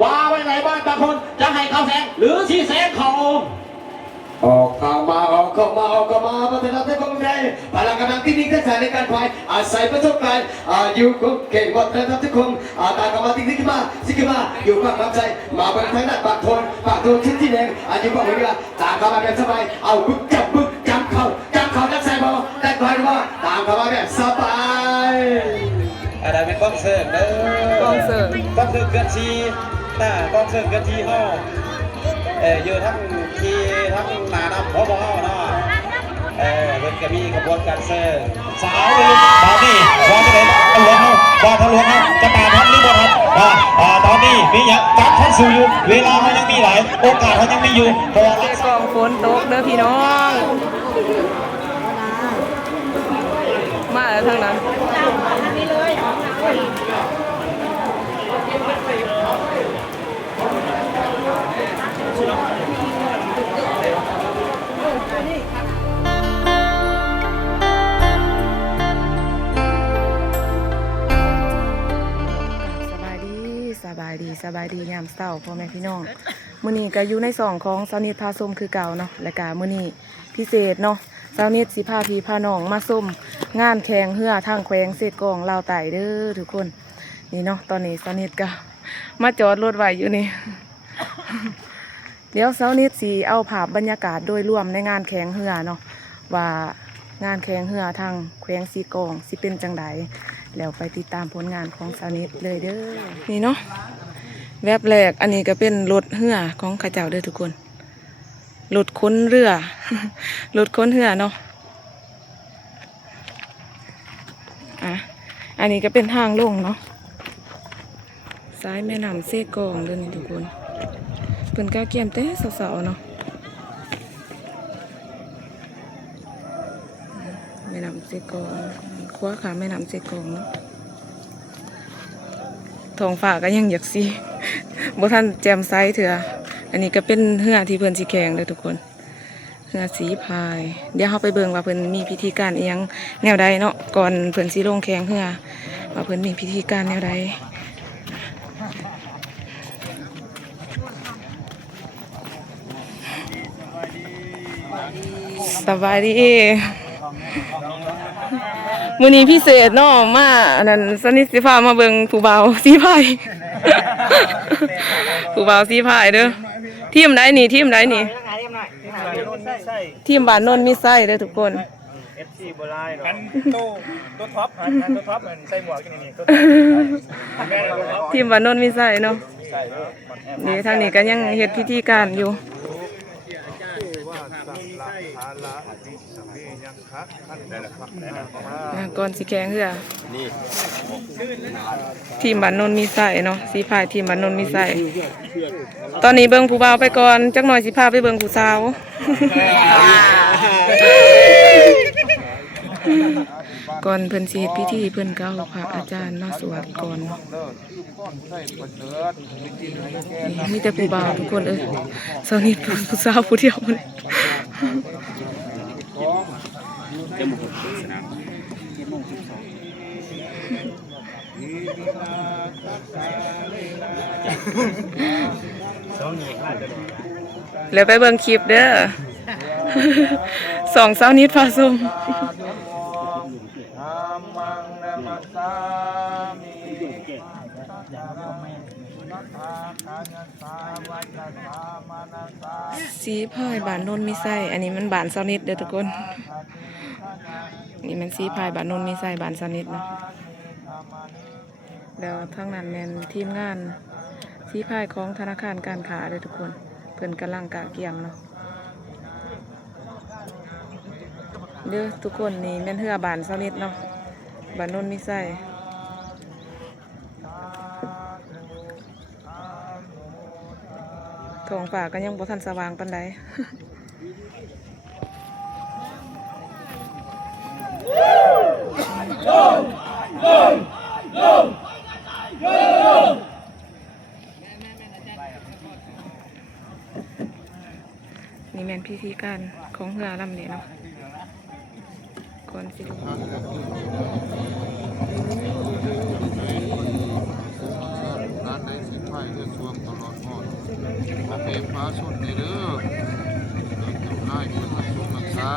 ว่าไว้ไหนบ้านบางคนจะให้เขาแซงหรือชี้แซงเขาออกเข้ามาออกเข้ามาออกเข้ามาประเทศไทยของไทยพลังกำลังที่นิ่งที่ใส่ในการพายอาศัยประสบการณ์อยู่กับเก่งวัฒนธรรมทุกคนตากมาที่นี่ขึ้นมาสิขึ้นมาอยู่กับความใจมาเป็นทางด้านปากโทนชิ้นที่แดงอยู่กับหัวเรือตากมาแบบสบายเอาบึกจำเข่านักใส่บอลแต่คอยว่าตามเข้ามาแบบสบายอะไรเป็นกองเสิร์ฟเด้อกองเสิร์ฟเกือนชีกองเสิร์ฟเกือนชีห่ออยู่ทั้งทีทั้งหนาดำหัวบ่อเนาะเพิ่นก็มีกระบวนการเสิร์ฟสาวตอนนี้บอลจะได้ทะลวงเขาบอลทะลวงเขาจะตามทันหรือบ่ทันตอนนี้มีอย่างจับทันสู่อยู่เวลามันยังมีหลายโอกาสมันยังมีอยู่พอกองฝนตกเด้อพี่น้องมาแล้วทางนั้นสบายดียามเช้าพ่อแม่พี่น้องมื้อนี้ก็อยู่ในสองของสาวนิทพาส้มคือเก่าเนาะและก็มื้อนี้พิเศษเนาะสาวนิทสิพาพี่พาน้องมาส้มงานแข่งเรือทางแขวงเศษกองลาวใต้เด้อทุกคนนี่เนาะตอนนี้สาวนิทก็มาจอดรถไว้อยู่นี่ เดี๋ยวสาวนิทสิเอาภาพบรรยากาศโดยรวมในงานแข่งเรือเนาะว่างานแข่งเรือทางแขวงสีกองสิเป็นจังไดแล้วไปติดตามผลงานของสาวนิทเลยเด้อนี่เนาะแวบแรกอันนี้ก็เป็นรถเรือของข้าเจ้าเด้อทุกคนรถค้นเรือ รถค้นเรือเนาะอันนี้ก็เป็นทางลงเนาะซ้ายแม่น้ำเซกองเด้อนี่ทุกคนเพิ่นก้าวเกี่ยมเต้สาวๆเนาะแม่น้ำเซกองขวาขาแม่น้ำเซกองเนาะท้องฟ้าก็ยังอยากสีบ่ทันแจ่มใสเถื่ออันนี้ก็เป็นเรือที่เพิ่นสิแข่งเลยทุกคนเรือสีพายเดี๋ยวเราไปเบิ่งว่าเพิ่นมีพิธีการอีหยังแนวใดเนาะก่อนเพิ่นสิลงแข่งเรือว่าเพิ่นมีพิธีการแนวใดสบายดีมื้อนี้พิเศษเนาะมาอันนั้นสนิทสิพามาเบิ่งผู้บ่าวสีพายผู้บ่าวสีพายเด้อทีมใดนี่ทีมใดนี่ทีมบ้านโนนมีไส้เด้อทุกคนFC บ่ลายดอกกันตัวท็อปมันใส่หมวกกันนี่ทีมบ้านโนนมีไส้เนาะนี่ทางนี้ก็ยังเฮ็ดพิธีการอยู่ก่อนสิแข่งเรือทีมบ้านโนนมีไส้เนาะสีพายทีมบ้านโนนมีไส้ตอนนี้เบิ่งผู้บ่าวไปก่อนจักหน่อยสิพาไปเบิ่งผู้สาวก่อนเพิ่นสิเฮ็ดพิธีเพิ่นก็เอาพระอาจารย์มาสวดก่อนเนาะมีแต่ผู้บ่าวทุกคนสาวนิทผู้สาวผู้เดียวมันแล้วไปเบิ่งคลิปเด้อสองสาวนิทพาส้มสีพายบ้านโนนมีไส้อันนี้มันบ้านสาวนิทเด้อทุกคนนี่มันสีพายบ้านโนนมีไส้บ้านสาวนิทเนาะแล้วทั้งนั้นแม่นทีมงานสีพายของธนาคารการค้าเด้อทุกคนเพิ่นกำลังกะเกี่ยมเนาะเด้อทุกคนนี่แม่นเรือบ้านสาวนิทเนาะบ้านโนนมีไส้ท้องฟ้าก็ยังบ่ทันสว่างปานใดนี่แม่นพิธีการของเรือลำนี้เนาะก่อนสิร้านในสิบไร่เรื่อง ช่วงตลอดหอดมาเปฟ้าสุดในเด้อเจ้าได้คนรักษารักษา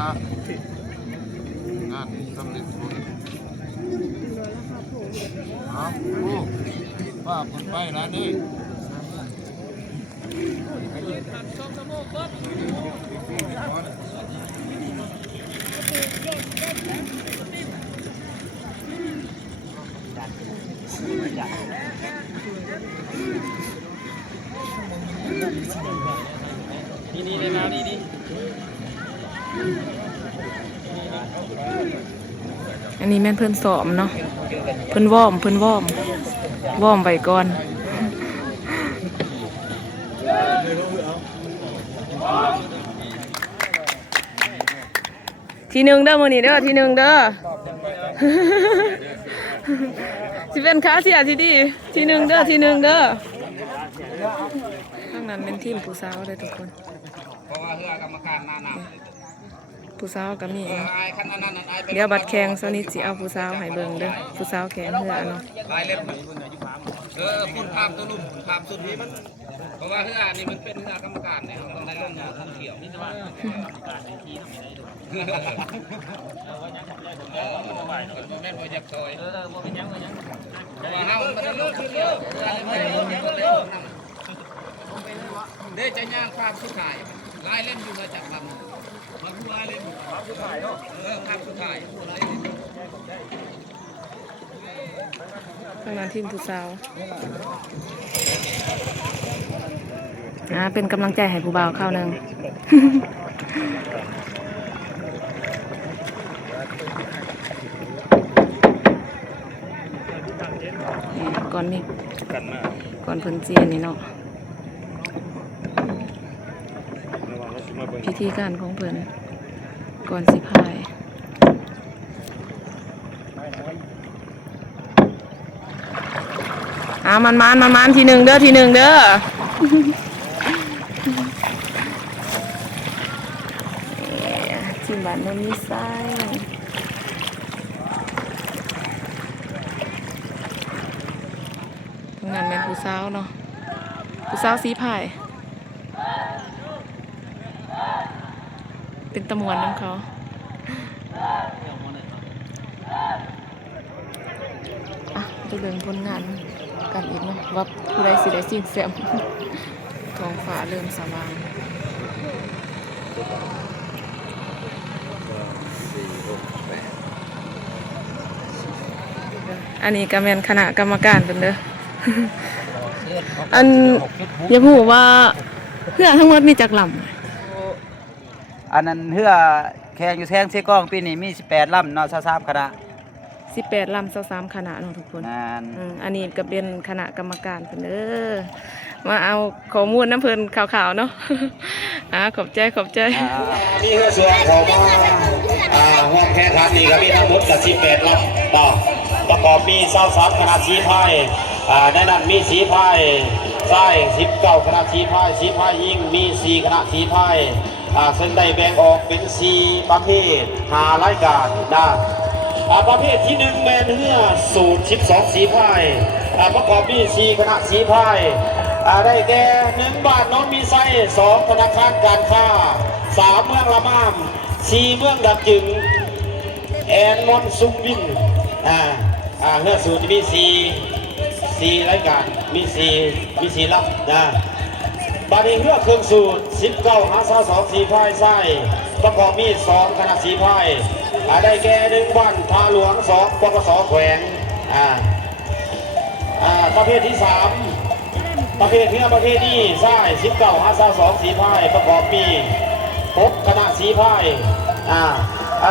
งานสำเร็จผลครับโอ้ป้าคนไปร้านนี้นี่เลยนะนี่อันนี้แม่นเพิ่นสอมเนาะเพิ่นว่อมไปก่อนทีหนึ่งเด้อมื้อนี้เด้อทีหนึ่งเด้อ สิเป็นขาเสียทีดีทีหนึ่งเด้อทีหนึ่งเด้อข้างนั้นเป็นทีมผู้สาวเลยทุกคน เพราะว่าเฮือกรรมการหน้าหนาว ผู้สาวก็มี ไอ้คันนั้นไอ้ เดี๋ยวบัดแข่งโซนิสิเอาผู้สาวให้เบิ่งเด้อผู้สาวแข่งเหือเนาะ ลายเล็บพุ่นภาพตัวลุ่มภาพสุดนี้มันเพราะว่าเฮือนี่มันเป็นเฮือกรรมการเนี่ยต้องได้ลงงานท่องเที่ยวนี่ว่าแม่นบ่อยากซอยบ่เป็นยังเพราะว่าเฮามันได้ลงเที่ยวเด้จะย่างภาพสุดท้ายลายเล่มอยู่มาจากลำมาผู้ลายเล่มภาพสุดท้ายเนาะภาพสุดท้ายผู้ลายเล่ม ข้างนั้นทีมผู้สาวเป็นกำลังใจให้ผู้บ่าวเข้าหนึ่ง ก่อนนี่ก่อนเพิ่นเจียนนี่เนาะพิธีการของเพิ่นก่อนสิพายมันทีหนึ่งเด้อทีหนึ่งเด้อ ทีมบ้านโนนมีไส้ทางนั้นเป็นผู้สาวเนาะผู้สาวสีพายเป็นตะมวนน้ำเขาไปเบิ่งผลงานกันอีกเนาะว่าผู้ใดสิได้สิ่งแซมท้องฟ้าเริ่มสว่างอันนี้ก็แม่นคณะกรรมการเป็นเด้อ อันอยากรู้ว่าเพื่อทั้งหมดมีจักลำ อันนั้นเฮือแข่งอยู่แท่งเซกองปีนี้มี18ลำเนาะ23คณะ18ลำ23คณะเนาะทุกคน อันนี้ก็เป็นคณะกรรมการเพิ่นเด้อมาเอาข้อมูลน้ำเพิ่นข่าวๆเนาะ ขอบใจมีเฮือส่วนของห้องแข่งขันนี่ก็มีทั้งหมดกับ18ลำต่อประกอบมี23คณะสีพายในนั้นมีสีพายใต้19คณะสีพายยิงมี4คณะสีพายซึ่งได้แบ่งออกเป็น4ประเภท5รายการนะประเภทที่1แมนเฮือสูตร12สีพายประกอบมี4คณะสีพายได้แก่1บ้านน้องมีไส้2ธนาคารการค้า3เมืองละม่าม4เมืองดับจึงแอนมอนซุมวินเฮือสูตรมี4รายการมี4ลำนะบาดนี้เฮือเครื่องสูตร19 52สีพายไส้ประกอบมี2คณะสีพายได้แก่1บ้านทาหลวง2ปปสแขวงประเภทที่3ประเภทเฮือประเภทนี้ไส้19 52สีพายประกอบมี6คณะสีพาย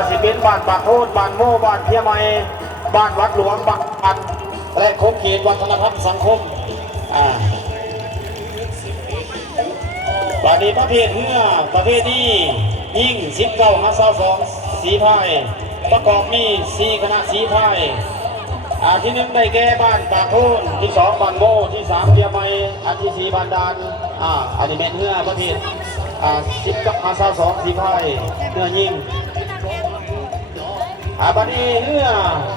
สิเป็นบ้านปากโทษบ้านโม่บ้านเพียไม้บ้านวัดหลวงบ้านและคงเขตวัฒนธรรมสังคมประเภทเฮือประเภทนี้ยิ่ง19 52สีพายประกอบมี4คณะสีพายที่1ได้แก่บ้านปากโทนที่2บ้านโม่ที่3เพียไม้อันที่4บ้านดานอันนี้เป็นเฮือประเภท19 52สีพายเฮือยิ่งบัดนี้เฮือ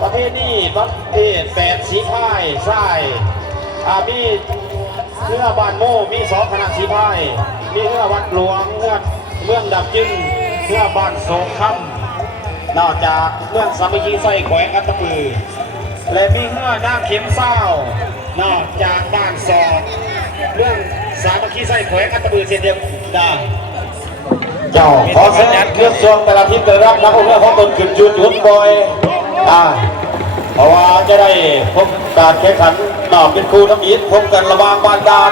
ประเภทนี้ประเภท8สีพายทรายมี เมื่อบานโมมีสองคณะสีพายมีเมื่อวัดหลวงเมืองดับจิ้งเมื่อบานโสงคำนอกจากเมืองสามัคคีไส้แขวงอัตตปือและมีเมื่อน้าเข็มเศร้านอกจากบ้านสอบเรื่องสามัคคีไส้แขวงอัตตปือเสียเดียวดาเจ้าขอสัญญาณเรื่องช่วงแต่ละทีมเกิดรับนักเมื่อเขาตนขึ้นจุดบอยเพราะว่าจะได้พบการแข่งขันนอกเป็นครูน้ำอิฐพบกันระหว่างบ้านดาน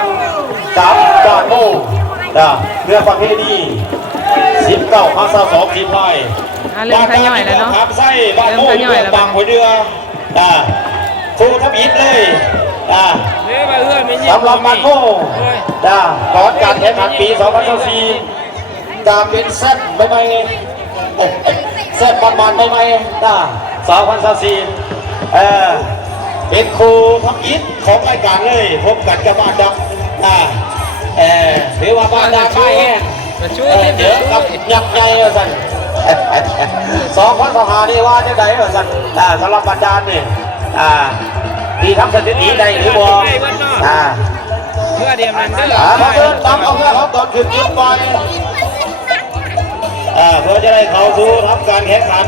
กับบ้านโม่เรือฟังเฮดี19 ทีมไทย เริ่มทยอยแล้วเนาะ ครับไส้บ้านโม่บางหัวเรือครูน้ำอิฐเลยสำหรับบ้านโม่ก่อนการแข่งขันปี2024จะเป็นเซตใหม่ๆเซตประมาณใหม่ๆ2024เป็นครูทัพอิฐของรายการเลยพบกันกับบ้านดำหรือว่าบ้านดำไม่แห้งเยอะกับยักษ์ใหญ่สั่น2025นี่ว่าจะได้สั่นสำหรับบ้านดำนี่ที่ทำสถิติได้หรือบ่เพื่อเดียมนั้นมาเดินตามเอาเพื่อเขาตอนขึ้นจุดก่อนเพื่อจะได้เข้าสู่ทำการแข่งขัน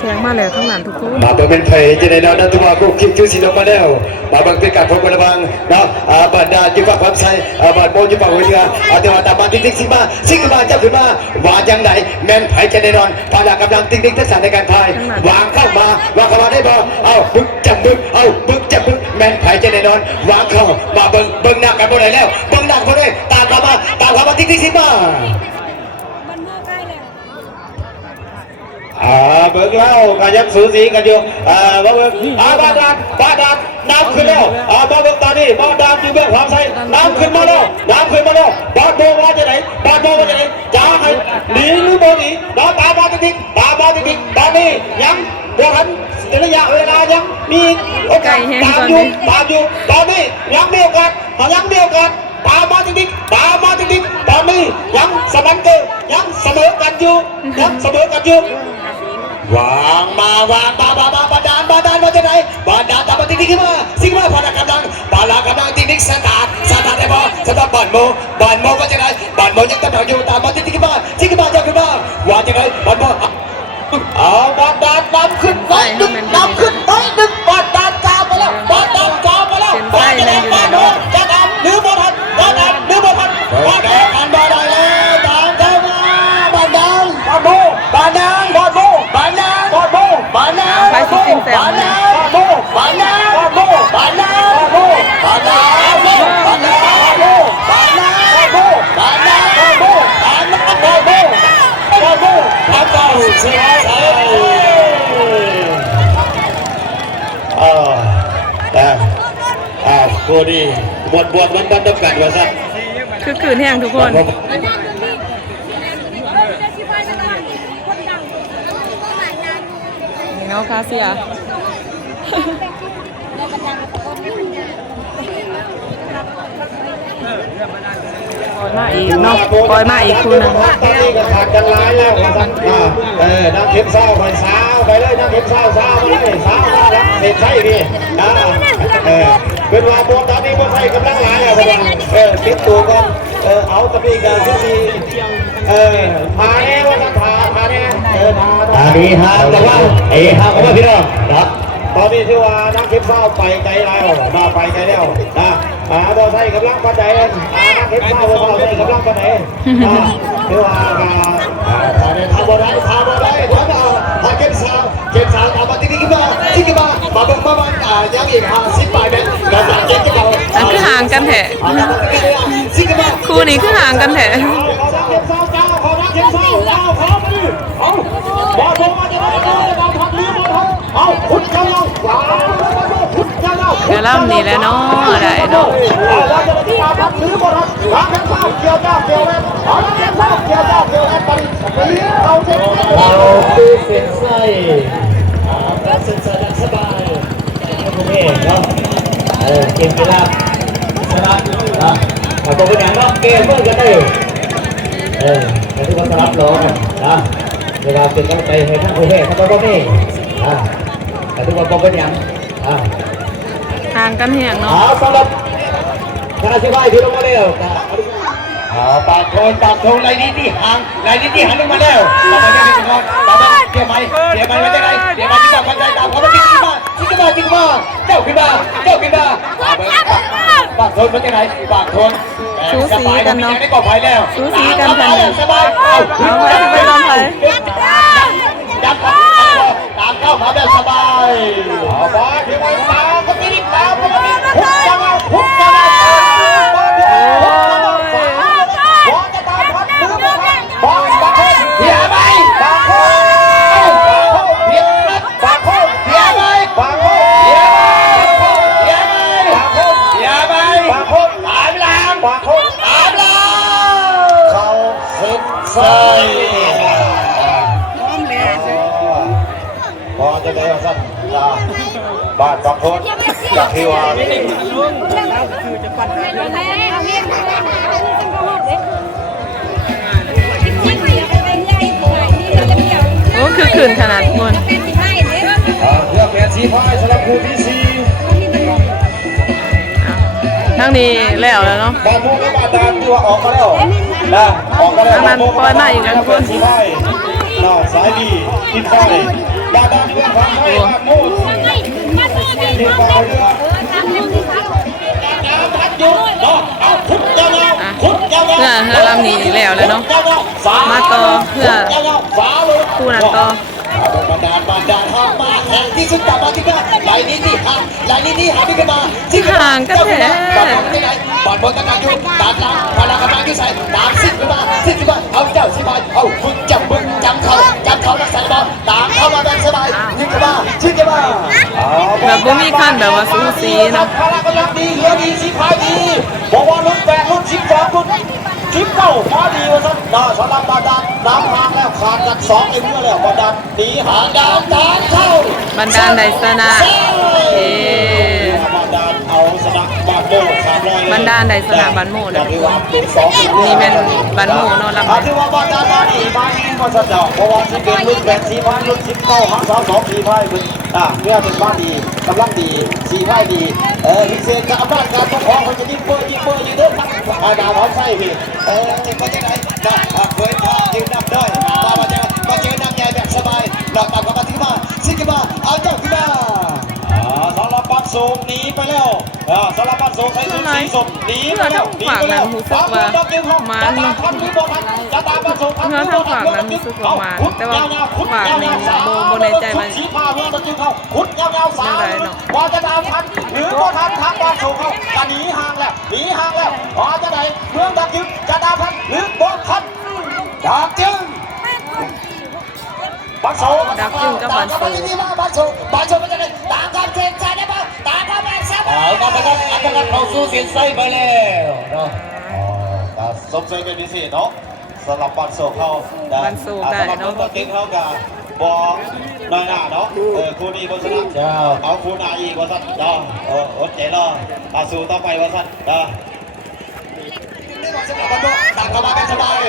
แข่งมาแล้วทั้งนั้นทุกคนมาเป็นไทยจะได้นอนทุกวันก็คิดชื่อสินมาแล้วมาบังเป็นการพบกันบ้างเนาะบัดดาจิบความใส่บัดโมจิบหัวเรือแต่ว่าตามมาติ๊กสิมาซิกมาจับขึ้นมาว่าจังไหนแม่นไผ่จะได้นอนพาดากำลังติ๊กทักษะในการพายวางเข้ามาวางเข้ามาได้บ่เอาบึกจับบึกเอาบึกจับบึกแม่นไผ่จะได้นอนวางเข้ามาเบิ่งหน้ากันบ่ได้แล้วเบิ่งหน้าบ่ได้ตามเข้ามาติ๊กสิมาเบิกเล่ากันยังสูสีกันอยู่เบิกบ้านดานน้ำขึ้นแล้วเบิกตอนนี้บ้านดานอยู่เบื้องความใส่น้ำขึ้นมาแล้วบ้านโบว่าจะไหนจะให้หนีหรือโบหนีน้องตามมาติ๊กตอนนี้ยังบวกกันระยะเวลายังมีโอกาสตามอยู่ตอนนี้ยังมีโอกาสตามมาติ๊กตอนนี้ยังสมันเกอร์ยังเสมอกันอยู่วางมาบาดานมาจากไหนบาดานตามมาติ๊กขึ้นมาซิกมาพลังกำลังติ๊กสตาร์ทได้บอสตาร์ทบอลโมก็จะไหนบอลโมยังตั้งอยู่ตามมาติ๊กขึ้นมาจะขึ้นมาว่าจะไหนบอลโมบาดานน้ำขึ้นไปหนึ่งบาดานกาวไปแล้วบาดานจะไหนบาดโมจะทำหรือบอลทันบาดานได้แล้วตามเข้ามาบาดานบาดานไปสิกินแซมโคดีบวชมันต้องกันว่าซะคือคืนแห้งทุกคนเนาะคาเซียปล่อยมาอีกเนาะปล่อยมาอีกคู่นึงตอนนี้ก็ขาดกันหลายแล้วน้ำเข็มเศร้าไปสาวไปเลยน้ำเข็มเศร้าไปเลยสาวแล้วเด็ดใช่พี่เป็นว่าโบตอนนี้โบใส่กำลังหลายแล้วคิดตัวก่อนเอาตะปีกันที่พาเนี่ยว่าจะพาเนี่ยดีฮะแต่ว่าฮะพี่น้องครับตอนนี้ที่ว่านักเก็บเศร้าไปไกลแล้วมาไปไกลแล้วโบใส่กำลังปันใดนักเก็บเศร้าโบใส่กำลังปันใดที่ว่าทำอะไรเดี๋ยวเราเก็บเศร้าเอามาติ๊กมาเบิ่งมายังอีก10 ปลายเมตรเราจะเก็บจะเอาคือห่างกันแท้คู่นี้คือห่างกันแท้เดี๋ยวล่ำนี่แหละเนาะอะไรเนาะเราคือเส้นไส้เส้นสะสบายโอเคเนาะเกมกีฬาสลับตัวเป็นอย่างนอกเกมเมื่อกันได้แต่ทุกคนสลับหลงเวลาเป็นต้องไปให้ท่านโอเคท่านก็ไม่แต่ทุกคนเป็นอย่าง ห่างกันแห้งเนาะ สำหรับคณะสิบห้าที่ลงมาแล้วปากโคนลายนี้ที่ห่างลงมาแล้วต่อไปไม่เป็นคนต่อไปเกี่ยวไหมไม่ได้เกี่ยวไหมที่บอกกันใจตามเขาไม่จริงมาเจ้าขึ้นมาปากโคนมันจะไหนปากโคนได้กอบไผ่แล้ว สูสีกันแผ่นดิน สบายเอาไว้ ไปลองไป ยัดตามเข้ามาแบบสบายเอาบอลที่ไว้ตามก็มีตามก็มีพุกจังบอลจะตามพัดมือบอลบาโคเพียไหมบาโคเพียบาโคเพียไหมบาโคเพียไหมบาโคเพียไหมบาโคตามหลังบาโคตามหลังเขาสุดใส่พอจะได้สั้นบ้านบางคนอยากที่ว่าโอ้คือขืนขนาดมวน เพื่อเป็นสีฟ้าสำหรับคู่ที่สี่ ทั้งนี้แล้วเนาะ บอลมุกและบาดานที่ว่าออกมาแล้วนะออกมาแล้วสีฟ้าสายดีทีมไฟบาดานเพื่อนความไฟบาดมุกทีมไฟเรือพัดยุบเอาพุทธยาวพุทธยาว เพื่อลำนี้แล้วเนาะมาต่อเพื่อคู่นั้นต่อ บาดานห้องมาแข่งที่สุดกลับมาที่กันไหลนี้ที่ห่างที่กันมาที่ห่างกันแท้บอลบนตะการยุบตามหลังพลังกำลังที่ใส่ตามซิดขึ้นมาเอาเจ้าสิบายเอาคุณจับมึงจำเขารักษาบอลตามเข้ามาแบบสบายยิงกันมาชิดกันมา แบบบ่มีขั้นแบบว่าสูสีเนาะ พลังกำลังดีเรือดีสีพายดีบอกว่าลุ้นแปดลุ้น12ลุ้น19มาดีว่าซั่นสำหรับบาดาลน้ำห่างแล้วขาดกัน2ไอ้เมื่อแล้วบาดาลหนีหางดาวตามเข้า บรรดาลไดสนะบาดาลเอาสนะบาดโม300 บรรดาลไดสนะบันโมเนาะ นี่เป็น บันโมเนาะลำ ถือว่าบาดาลมาดีมาสัจจะเพราะว่าสิเป็นรุ่นแปดสีพายรุ่น19หาง32สีพายเป็นเพื่อเป็นบ้านดีกำลังดีสีพายดีพิเศษกับอำนาจการปกครองมันจะยิงเบอร์ยิงเด้อครับดาวเขาใส่พี่จะมาจะไหนเคยพอยืนนำได้มาเจอน้ำใหญ่แบบสบายหลอกตามกับมาถึงมาซิกมาเอาเจ้าขึ้นมาสารพัดสูงหนีไปแล้วสารพัดสูงใส่ชุดสีสดหนีไปแล้วจะตามพันหรือบอกพันจะตามพันสูงพันหรือบอกพัน แต่ว่าฝากในโบในใจมัน ชี้พาเพื่อนตะกิ้วเขาขุดยาวๆสาวว่าจะตามพันหรือบอกพันทางบ้านสูงเขาจะหนีห่างแล้วว่าจะไหนเมืองตะกิ้วจะตามพันหรือบอกพันดักจึงบันโซบันโซมันจะได้ตามการเทนใจได้ป่ะตามการแบ่งเสียไปเขาสู้เสียนไส้ไปแล้วเนาะสมใจเป็นพิเศษเนาะสำหรับบันโซเขาสำหรับเมืองตะกิ้วเขากับบอลน้อยหน้าเนาะคู่นี้บนสนามเอาคู่หน้าอีกว่าสัตว์เนาะอดใจรอสู้ต่อไปว่าสัตว์เนาะตามเข้ามากันสบาย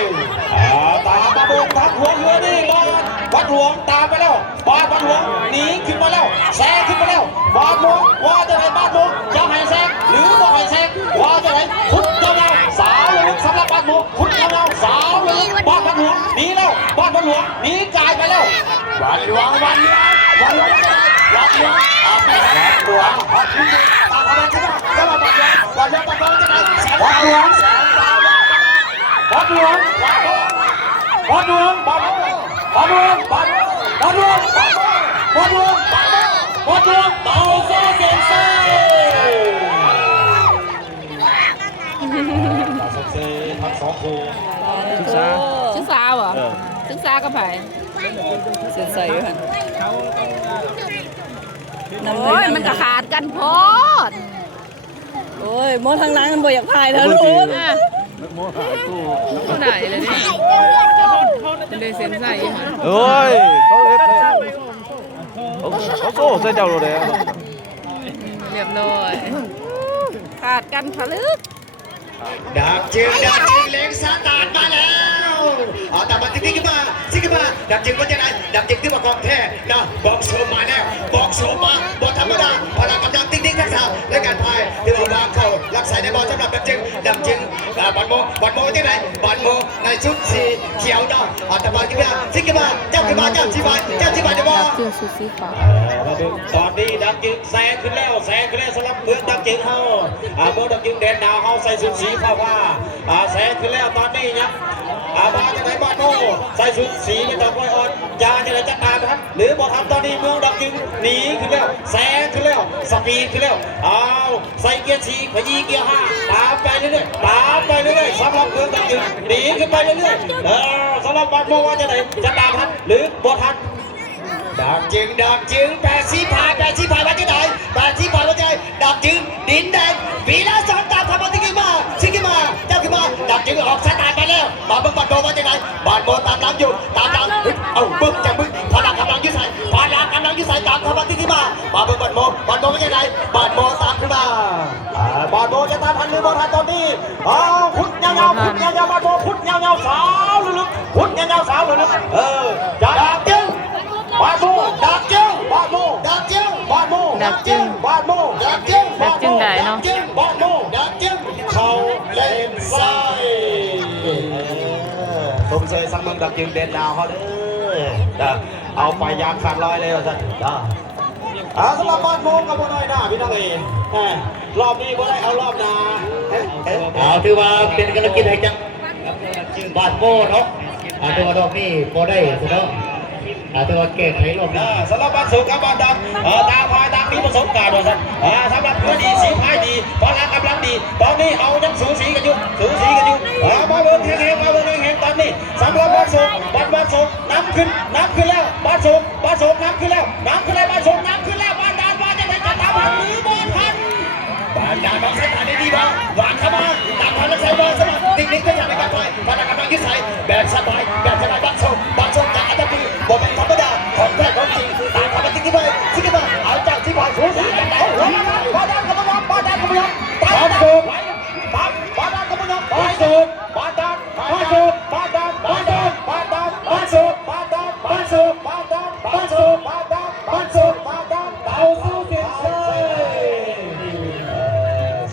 ตามมาบนพัดหวงเรือนี่บอลพัดหวงตามไปแล้วบอลพัดหวงหนีขึ้นมาแล้วแซงขึ้นมาแล้วบอลหวงว่าจะไหนบอลหวงจะให้แซงหรือบ่ให้แซงว่าจะไหนพุทธยาวสาวเลยสำหรับบอลหวงพุทธยาวสาวเลยบอลพัดหวงหนีแล้วบอลพัดหวงหนีกายไปแล้ววันหลวงตามเข้ามาขึ้นมาบอลหวงจะไหนบอลหลวงต่อโซ่เสียงไส้ทั้งสองคู่ศึกษาเหรอศึกษากับไผ่เสียใส่กันโอ้ยมันก็ขาดกันพอดโอ้ยโมทางหลังมันบ่อยากพายแล้วลูกผู้ไหนเลยนี่เลยเสียใส่เฮ้ยเขาเล็บเลยเขาโซ่ใส่เจ้าเลยเรียบร้อยขาดกันผลึกดักจึงเล็งสตาร์ทมาแล้ว แต่มาติ๊กขึ้นมาติ๊กขึ้นมาดับจึงว่าจะไหนดับจึงขึ้นมากองแท้นะบอกโซมาแล้วบอกโซมาบอกธรรมดาพลังกำลังติ๊กทักษะและการพายที่เราวางเข้ารักษาในบอลสำหรับดับจึงบอลโมที่ไหนบอลโมในชุดสีเขียวเนาะแต่มาติ๊กขึ้นมาเจ้าขึ้นมาเจ้าชีบายเดี๋ยวบอล จึงสุดสีขาว ตอนนี้ดับจึงแซงขึ้นแล้วสำหรับเมืองดับจึงเฮาเมืองดับจึงแดนดาวเฮาใส่ชุดสีฟ้าแซงขึ้นแล้วตอนนี้ยังมาจากไหนบ้านโน่ใส่ชุดสีไม่ต้องคอยอ่อนยาจะไหนจะตามทันหรือบอทันตอนนี้เมืองดับจึงหนีขึ้นแล้วแซงขึ้นแล้วสปีดขึ้นแล้วใส่เกียร์สีขยี้เกียร์5ตามไปเรื่อยๆสำหรับเมืองดับจึงหนีขึ้นไปเรื่อยๆสำหรับบ้านโน่ว่าจะไหนจะตามทันหรือบอทันดับจึง80 ผ่านว่าที่ไหน80 ผ่านว่าที่ไหนดับจึงดินแดงวีละ2ตามทำมาติ๊กมาเจ้าขึ้นมาดับจึงออกสตาร์ทไปแล้วมาเบิ่งบัตรโดว่าที่ไหนบัตรโดตามหลังอยู่เอาเบิ่งจากมึงพลังกำลังยืดใส่ตามทำมาติ๊กมาเบิ่งบัตรโดว่าที่ไหนบัตรโดตามขึ้นมาบัตรโดจะตามทันหรือบ่ทันตอนนี้พุทธยาวบัตรโดพุทธยาวสาวลึกพุทธยาวสาวลึกดับจึงบาดโมดักจึงบาดโมดักจึงบาดโมดักจึงบาดโมดักจึงบาดโมได้เนาะบาดโมดักจึงเข้าเล่นซ้ายสมเสยสังเมืองดักจึงเด่นดาวเขาเด้อเอาไปยางขาดลอยเลยท่านสำหรับบาดโมกับบ่ได้หน้าพี่น้องเองรอบนี้บ่ได้เอารอบหน้าถือว่าเป็นกำลังกินให้จังบาดโมเนาะถือว่ารอบนี้บ่ได้ถูกต้องตัวเก่งให้รอบนี้สำหรับบ้านสุขกับบ้านดำตาพายตามีประสบการณ์ด้วยสำหรับเพื่อดีสีพายดีพลังกำลังดีตอนนี้เอายังสูสีกันอยู่มาเบิ่งแห่งตอนนี้สำหรับบ้านสุขน้ำขึ้นแล้วบ้านสุขน้ำขึ้นแล้วบ้านดำว่าจะได้จัดตามหรือบ่ทันบ้านดำต้องใช้ฐานดีบ้างวางเข้ามาตามพันแล้วใช้บอลสมัครติ๊กก็อยากในการพายพลังกำลังยึดใส่แบบสบายบ้านสุขจากอัตตาบทเป็นธรรมดาของแท้ของจริงตามธรรมติ๊กมาเอาจากที่ผ่านสูงจากไหนบ้านดำกำลังบ้านสุข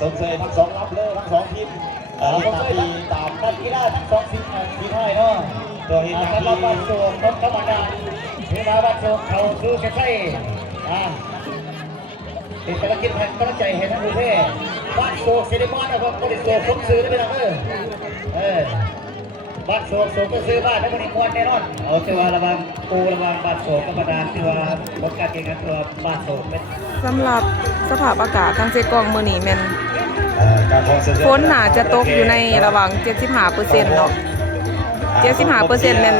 สมเสยทั้งสองรับเลยทั้งสองทีมตามนักกีฬาทั้งสองทีมให้เนาะตัวเห็นการรับบ้านสุขธรรมดาเวลาบ้านสุขเขาซื้อใช่เป็นกำลังกินกำลังใจเห็นทั้งประเทศบ้านสุขเซนิมอนนะครับคนที่สุขสมซื้อได้ไหมล่ะบ้านสุขก็ซื้อบ้านแล้วคนนี้ควรแน่นอนเอาตัวระวังปูระวังบ้านสุขธรรมดาตัวผลการแข่งขันตัวบ้านสุขเป็นสำหรับสภาพอากาศทางเซกองมื้อนี้แม่นฝนน่าจะตกอยู่ในระหว่าง 75% เนาะ 75% แม่น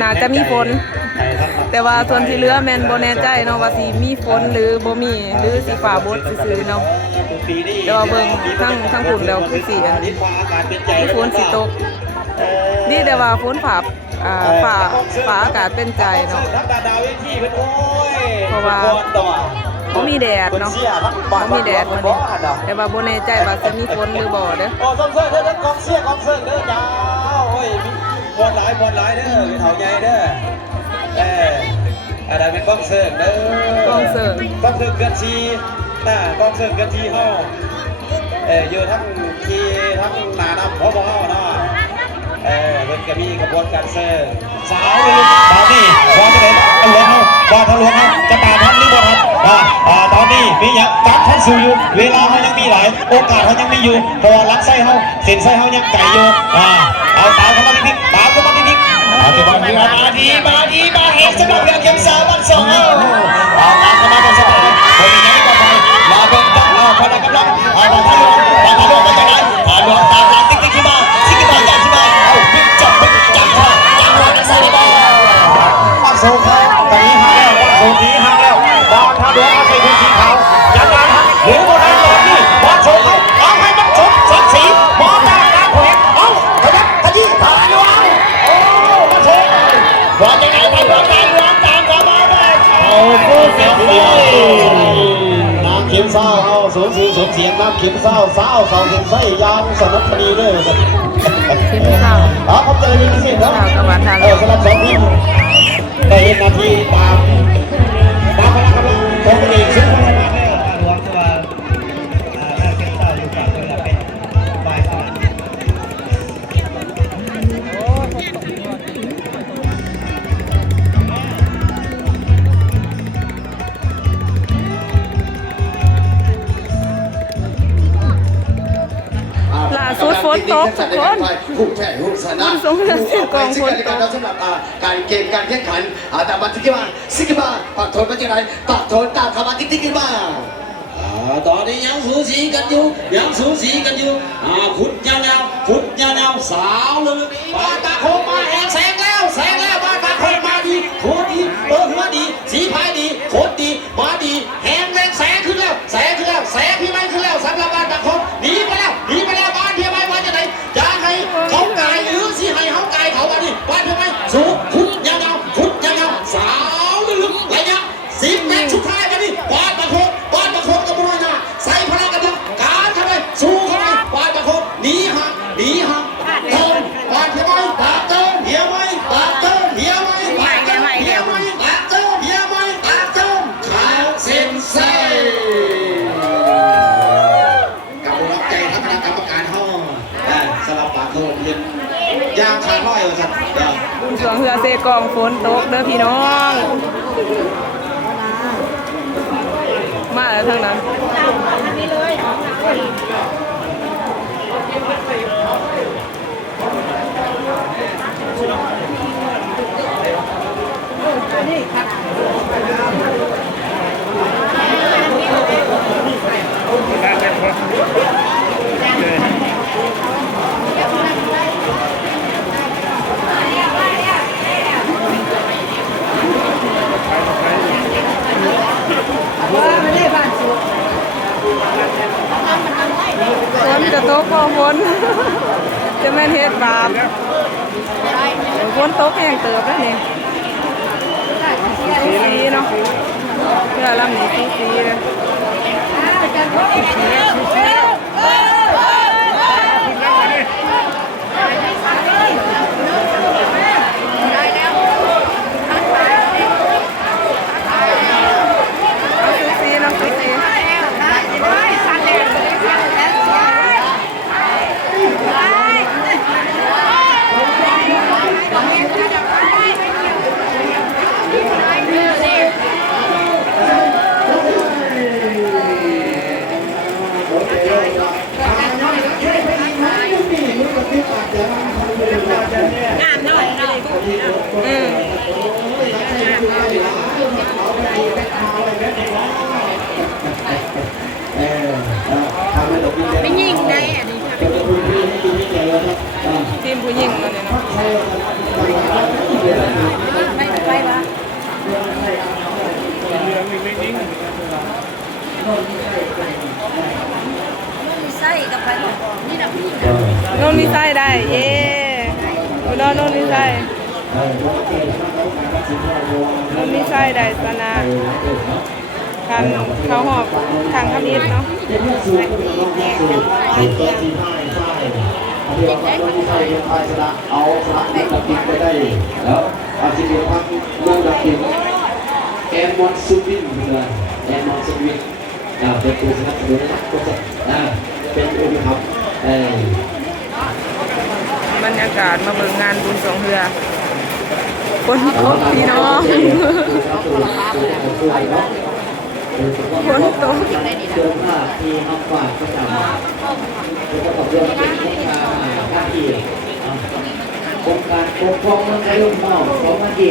น่าจะมีฝนแต่ว่าส่วนที่เหลือแม่นบ่แน่ใจเนาะว่าสิมีฝนหรือบ่มีหรือสิฟ้าบดซื่อๆเนาะแต่ว่าเบิ่งทั้งฝุ่นแล้วคือสิฝนสิตกนี่แต่ว่าฝนฟ้าอากาศเป็นใจเนาะเพราะว่าบ่มีแดดเนาะบ่มีแดดมื้อนี้แต่ว่าบ่แน่ใจว่าจะมีฝนหรือบ่เด้อโอ้สมเสยเด้อกองเสียเด้อยาวโอ้ยบอลหลายเด้อเป็นเถาใหญ่เด้ออะไรเป็นกองเสริมเด้อกองเสริมเกินชีกองเสริมเกินชีเฮาอยู่ทั้งขี่ทั้งหน้านำพบเฮาเนาะมันก็มีกระบวนการเสริมสาวตอนนี้บอลจะไหนทะลวงเฮาจะตามทันหรือบ่ทันตอนนี้มีอย่างการทันสู่อยู่เวลาเขายังมีหลายโอกาสเขายังมีอยู่พอลักไส้เขาเส้นไส้เขายังไก่อยู่เอาตามเข้ามาติ๊กจะบอกมาดีเฮสสำหรับเกมสาวบ้านสองเอาตามเข้ามาเป็นสบายคนนี้ยังไม่ต่อไปมาเบิ่งตั้งพลังกำลังบอลทะลวงมาจากไหนทะลวงตามหลังติ๊กขึ้นมาจับขึ้นมาเอาวิ่งจับนักใส่บอลบ้านโซ่เขาตอนนี้ห่างแล้วบอลทะลวงเอาใส่พื้นที่เขาจัดการหรือบ่ได้ตอนนี้บอลโซ่เขาเอาให้มันชนสักสีบอลได้การแขวนเอาขยับขยี้ทะลวงบอลโซ่บอลจะไหนไปบอลทะลวงตามเข้ามาได้เอาโค้ชเสียบเลยนางเข็มซ่าเอา0-0 เสียงน้ำเข็มเศร้าเสาถึงไส้ยาวสนับพอดีเลย เข็มเศร้า ขอบใจเป็นพิเศษเนาะ เศร้ากับหวานทาง สำหรับสองทีมได้เห็นนาทีตามพลังกำลังของตัวเองซึ่งพลังงานเนี่ยหลวงตัวน่าเสียเศร้าอยู่กับเวลาเป็นบ่ายสามล่าสุดฝนตกทุกคน ผู้แข่งผู้ชนะ คุณสงเรือเสียกองฝนตก สำหรับการเกมการแข่งขันแต่บัตรที่มาซิกิมาปักโทนมาจากไหนปักโทนตามคำว่าติ๊กติ๊กมาตอนนี้ยังสูสีกันอยู่ขุดยาวสาวเลยบ้านตาโคมาแหงแสงแล้วบ้านตาโคมาดีโคตรดีหัวดีสีพายดีโคตรดีมาดีแหงแรงแสงขึ้นแล้วแสงพี่ไม่ขึ้นแล้วสำหรับบ้านตาโคหนีไปแล้วบ้านเพียไม่มาจากไหนจะให้เขาไก่หรือสิให้เขาไก่เขาบ้านนี้บ้านเพียไม่สูงขุดยาวสาวลึกระยะ10 เมตรสุดท้ายกันนี่บ้านตาโคกับบุรีรัมย์ใส่พลังกันการทำไมสู้เข้าไปบ้านตาโคหนีห่างเติมบ้านเพียไม่ตาเติมเฮียไม่ตาเติมเฮียไม่ตาเติมเฮียไม่ตาเติมเฮียไม่ตาเติมข่าวเซ็นเซ่กับผู้รับใจทั้งคณะกรรมการห้องสลับปากโทษเย็นยางขาดร้อยเลยสัตว์ สวงเรือเซกองฝนตกเด้อพี่น้อง มาแล้วทางนั้นฝนจะตกพอฝนจะแม่นเฮ็ดบาปฝนตกแห้งเติบแล้วนี่สีเนาะเพื่อลำนี้สีเลยไม่ยิงได้อันนี้ทีมผู้หญิงอันนี้เนาะไปวะโน่นมีไส้ได้เย่โน่นมีไส้ได้สนาการเข้าหอบทางคำนิดเนาะเอาสระเด็กดับจิตไปได้แล้วอาชีพพักเรื่องดับจิตแอนมอนซูบินนะแอนมอนซูบินเป็นตัวสนับสนุนนะเป็นตัวที่ครับบรรยากาศมาเบิ่งงานบุญสองเรือฝนตกพี่น้องฝนตกเดินผ่านที่ห้องฝ่ายประจำแล้วก็เรื่องเป็นโครงการท่าทีโครงการปกครองเมืองไทยรุ่นเมาของท่าที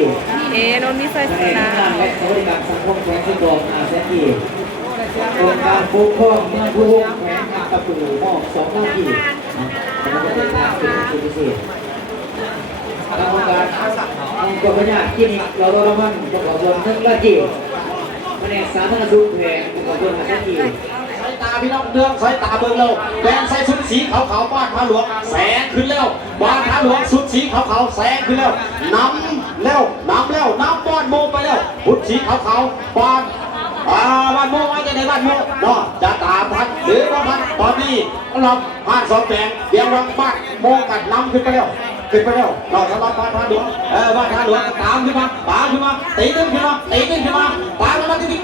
โน่นมีไส้สนาและบริการสังคมแขวงสุดองท่าทีโครงการปกครองเมืองผู้วงแขวงประตูมอบ2 ท่าทีแล้วก็เป็นการเป็นผู้พิเศษกรรมการองค์กรพญาคลินิกเราโดนรางวัลประกอบรวมทั้งละจีแผนกสาธารณสุขแขวงประกอบรวมทั้งทีสายตาพี่น้องเดืองสายตาเบิ่งเราแดงใส่ชุดสีขาวบ้านพระหลวงแสงขึ้นแล้วบ้านพระหลวงชุดสีขาวแสงขึ้นแล้วน้ำบ้านโมไปแล้วชุดสีขาวบ้าน บ้านโมว่าจะในบ้านโมเนาะจะตามพันหรือว่าพันตอนนี้เราผ่าน2แปลงเดี๋ยวเราบ้านโมกันนำขึ้นไปแล้วเราสำหรับบ้านทางหลวงบ้านทางหลวงตามขึ้นมาตีขึ้นมาปากันมาที่นี่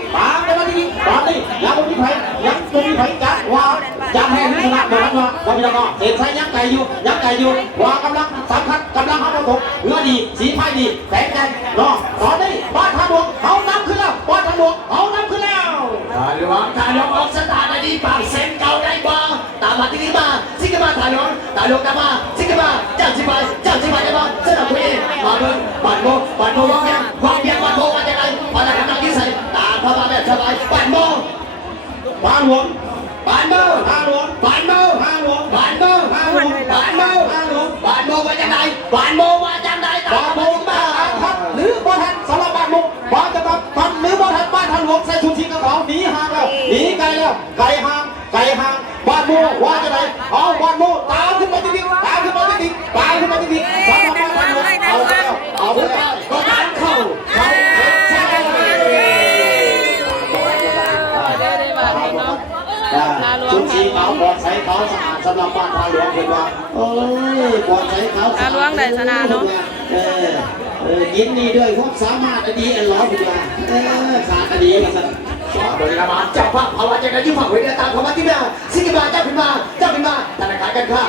ตอนนี้ยังไม่มีใครจัดว่าจะให้นิสนาโดนว่าพี่น้องเห็นใช้ยักษ์ไก่อยู่ว่ากำลังสำคัญกำลังเข้ามาตกเรือดีสีไฟดีแข็งแกร่งเนาะตอนนี้บ้านทางหลวงเขานำขึ้นแล้วหรือว่าทางหลวงออกสตาร์ทดีปากเส้นเก่าได้บ้างตามมาที่นี่มาสิกมาทางหลวงตามมาสิกมาเจ้าชิบายได้บ้างสนับสนุนมาเบิ่งบ้านโมวางแผนบ้านโมมาจากไหนมาจากกำลังที่ใส่ตามเข้ามาแบบสบายบ้านโมทางหลวงบ้านโมมาจากไหนบ้านโมมาครับหรือบ้านทันสำหรับบ้านโมบ้านจะทันหรือบ้านทันบ้านทางหลวงใส่ชุดทีกับเขาหนีห่างแล้วหนีไกลแล้วไกลห่างบ้านโมว่าจะไหนเอาบ้านโมตามขึ้นไปที่นี่สำหรับบ้านทางหลวงเอาไปแล้วก็ตามเข้าชุดสีขาวบอดใส่ขาวสะอาดสำหรับบ้านทางหลวงเป็นว่าโอ้ยบอดใส่ขาวสะอาด หลวงได้ชนะเนาะ ยินดีด้วยความสามารถอดีอันล้อเป็นว่าขาดอดีมาสั่งสอนโดยละมาเจ้าภาพภาวะจะได้ยืมผักไว้ในตามภาวะที่แม่สิกิมาเจ้าขึ้นมาธนาคารการค้า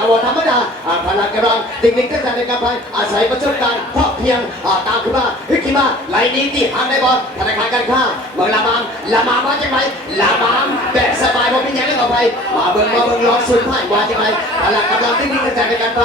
อวธรรมดาพลังกำลังติ๊กตั้งแต่ในการไปอาศัยประสบการณ์พอเพียงตามขึ้นมาวิกิมาไหลนี้ที่ห่างได้บอลธนาคารการค้าเมืองละมามว่าจะไหมละมามแบบสบายเพราะเป็นยังได้ต่อไปมาเบิ่งรอสุดท้ายว่าจะไหมพลังกำลังติ๊กตั้งแต่ในการไป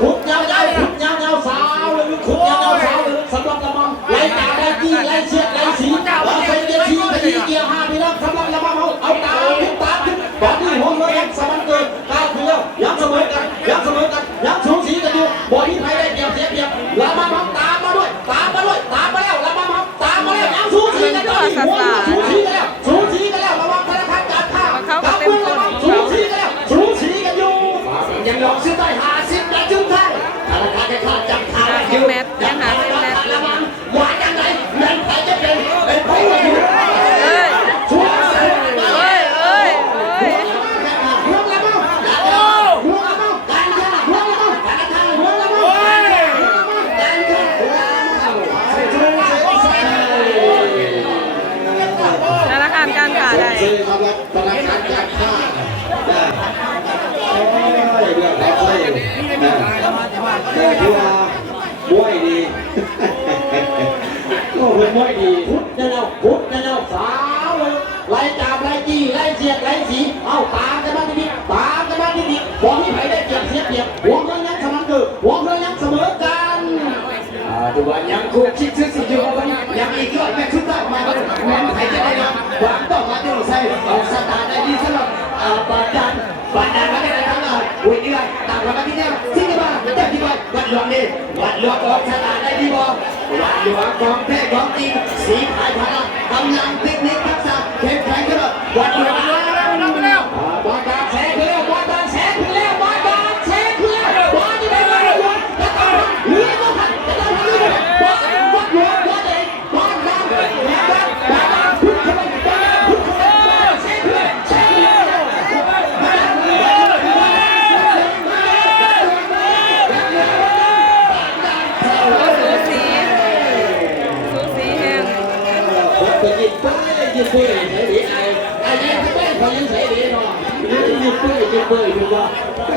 ขุดยาวสาวเลยขุดยาวสาวเลยสำหรับละมามไหลตาได้ที่ไหลเสียดไหลสีเราใส่เกียร์ชี้ไปที่เกียร์5พี่น้องสำหรับละมามเอาตามขึ้นตอนนี้หัวเรือยังสมันเกินก้าวขึ้นแล้วยังเสมอกันยังสูสีกันอยู่บอลที่ไทยได้เกียร์เสียเกียร์ละมามตามมาแล้วละมามตามมาแล้วยังสูสีกันอยู่สูสีกันแล้วระวังธนาคารการค้ากับเมืองละมามสูสีกันอยู่ยังลองซื้อได้50แต่จึงไทยธนาคารการค้าจับทางอยู่ละมามหวานยังไงแม่นใครจะเป็นผู้อยู่ธนาคารการค้าได้ ซื้อครับธนาคารการค้าเรื่องอะไรที่ว่ามวยดีก็เป็นมวยดีพุทธเจ้าสาวไล่จับไล่จี้ไล่เสียดไล่สีเอาตามกันมาที่นี่บอกที่ใครได้เกียรติเสียเกียรติหัวเงินยังสมันเกิดหัวเงินยังเสมอกันดูว่ายังคุกคิดซื้อสิอยู่กับยังอีกยอดแม่ชุดได้มาแม่ใครจะได้นะหวังต้องมาดูใส่ออกสตาร์ได้ดีสำหรับบาดดันมาได้ทั้งวันนี้ตามกันที่นี่ที่นี่มาเจ้าที่วัดหลวงนี่วัดหลวงออกสตาร์ได้ดีบ่วัดหลวงของแท้ของจริงสีขายพลังกำลังเทคนิคทักษะเข้มแข็งกันวัดหลวงบอลดานแสงขึ้นแล้วบอลดานแสงขึ้นแล้วบอลจะได้บอลหลวงจะต้องเลี้ยงบอลวัดหลวงบอลเองบอลดานพุทธเข้าไปแสงขึ้นสูสีแห้ง ยิงปืนใส่ดีไอ้ยังไม่พอยิงใส่ดีเนาะยิงปืนอยู่ว่าเป็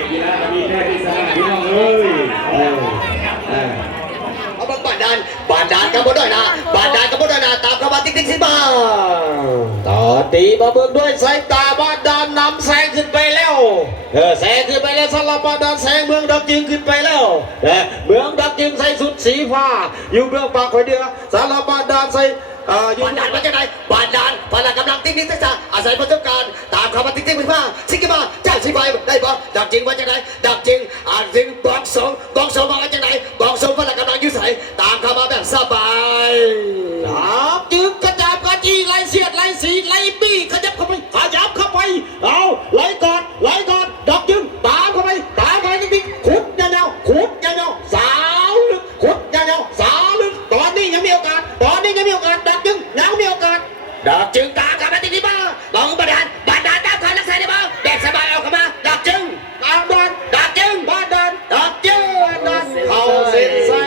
นกีฬามีแค่ที่สนามพี่น้องเลยเอาบาดานกับบ่ด้วยนะตามเข้ามาติ๊กสิมาต่อตีมาเบิ่งด้วยสายตาบาดานนำแซงขึ้นไปแล้วแซงขึ้นไปแล้วสำหรับบาดานแซงเมืองดักจึงขึ้นไปแล้วเมืองดักจึงใส่สุดสีฟ้าอยู่เมืองปากไฟเดือสำหรับบาดานใส่อยู่บาดานมาจากไหนบาดานพลังกำลังติ๊กทักษะอาศัยประสบการณ์ตามเข้ามาติ๊กเป็นผ้าสิกิมาเจ้าสีไฟได้บ่ดักจึงมาจากไหนดักจึงจึงบองสองมาจากไหนบองสองพลังกำลังยืดใส่ตามเข้ามาแบบสบายจึงกระจับกระจีไล่เสียดไล่สีไล่บี้ขยับเข้าไปเอาไล่ก่อนดักจึงตามเข้าไปติ๊กขุดยาวสาวลึกขุด ดอกจึงตามกับมาติที่บ้าบองบาดาลตามความรักษาได้บ้างแบกสบายเอาเข้ามาดอกจึงตามบอลดอกจึงบาดาลดอกจึงเขาเส้นไส้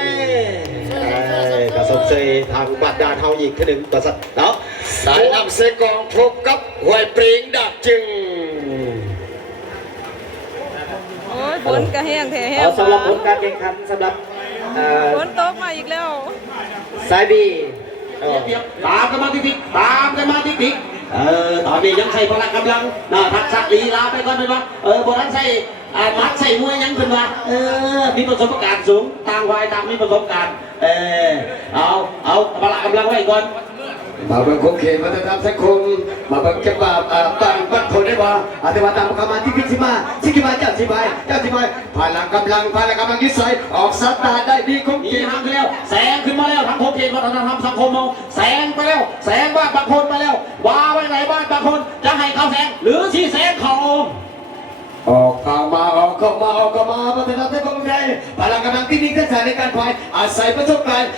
กระสบเซทางบาดาลเฮาอีกทีหนึ่งประสัตเนาะสายนำเซกองพบกับห้วยปริงดอกจึง โอ้ยฝนก็แห้งแท้แห้ง สำหรับผลการแข่งขันสำหรับ ฝนตกมาอีกแล้ว สายบี ตามกันมาติ๊กตามกันมาติ๊กตอนนี้ยังใส่พละกำลังทักษะลีลาไปก่อนเป็นว่าโบราณใส่มัดใส่มวยยังเป็นว่ามีประสบการณ์สูงต่างวัยต่างมีประสบการณ์เอาพละกำลังไว้ก่อนมาเบิ่งโคเคนวัฒนธรรมสังคมมาเบิ่งจะว่าบัดผลได้บ่แต่ว่าตามคำมาที่พิจิมาเจ้าสิบายพละกำลังยึดใส่ออกสตาร์ได้ดีคงกี่ห่างแล้วแสงขึ้นมาแล้วทั้งโคเคนวัฒนธรรมสังคมมองแสงไปแล้วแสงบ้านบางคนมาแล้วว่าไว้ไหนบ้านบางคนจะให้เขาแสงหรือชี้แสงเขาออกเข้ามาพัฒนาเทคโนโลยีพลังกำลังที่นิ่งทักษะในการพายอาศัยประสบการณ์